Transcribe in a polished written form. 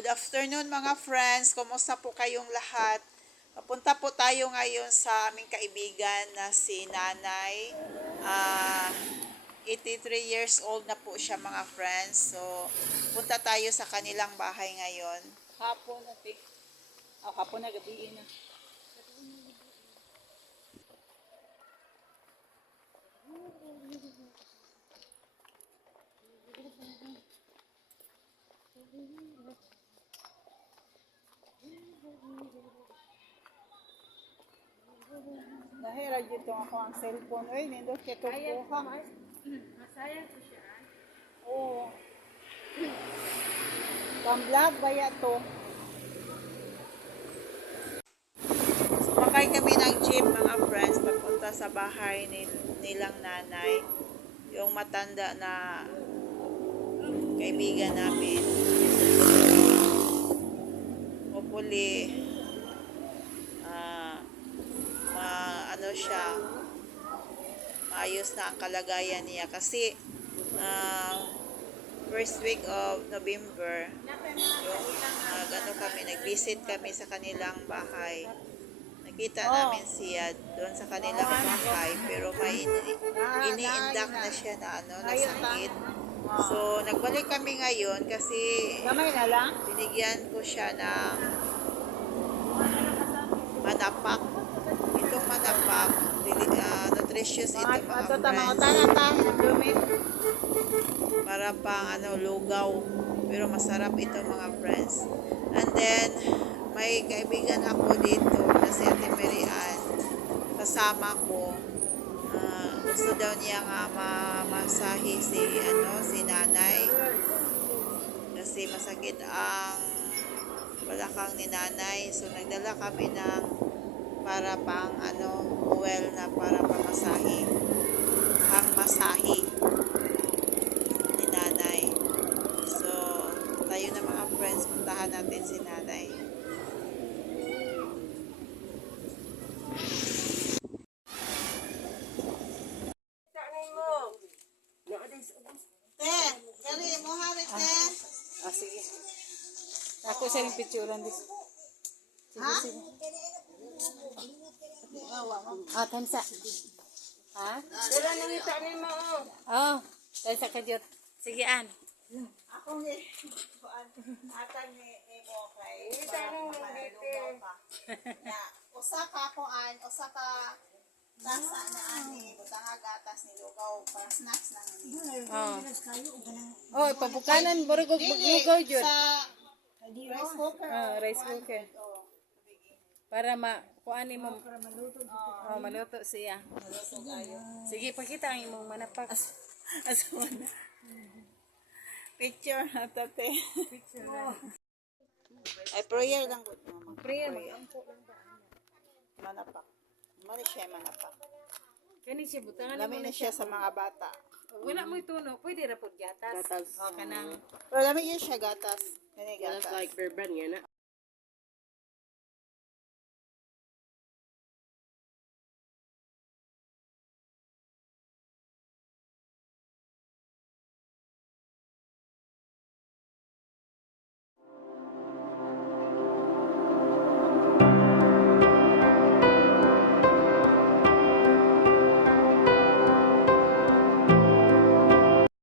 Good afternoon mga friends, kumusta po kayong lahat? Papunta po tayo ngayon sa aming kaibigan na si Nanay. 83 years old na po siya mga friends. So, punta tayo sa kanilang bahay ngayon. Hapon na ti. Hapon na gabi na. Nahira dito ako ang cellphone. Ay, nindot kaya tukuha. Masaya ko siya. Oo. Pang-vlog ba ya to? Sumakay kami ng jeep mga friends papunta sa bahay nilang nanay. Yung matanda na kaibigan namin. Hopefully, ano siya, maayos na ang kalagayan niya kasi first week of November yung nag-visit kami sa kanilang bahay. Nakita namin siya doon sa kanilang bahay pero may iniindak na siya na sakit. So nagbalik kami ngayon kasi Gamay na lang? binigyan ko siya ng manapak. Itong manapak, nutritious ito mga friends. Para pang lugaw. Pero masarap ito mga friends. And then, may kaibigan ako dito na si Ate Marian. Kasama ko. Gusto daw niya nga mamasahe si nanay. Kasi masakit ang balakang ni nanay. So, nagdala kami ng para pang oil na para pamasahe. Pang masahe ni nanay. So, tayo na mga friends, puntahan natin si nanay. Te, kali mo halit te. Sige. Ako sa rin picturean dis. Sige. Tansa. Ha? Pero nangita ni mo. Tansa ka jud. Sige an. Ako ni atan ni mo kay Tanong mo dito. usa ka tasa na ani butang gatas ni lugaw para snacks lang ni. Pabukanan burugog lugaw jud. Sa rice cooker. Rice cooker. Para kuani mo maluto siya. Sige, pakita ang imong manapak. Aswan. Picture na to te. Ay prayer lang gud. Prayer. Manapak. Mali siya manapak. Kani siya butangan Lami na siya sa mga bata. Wala mo ituno, pwede ra pud gatas. Kanang Pero lami yun siya gatas. Kani gatas. Like Burban, yan na.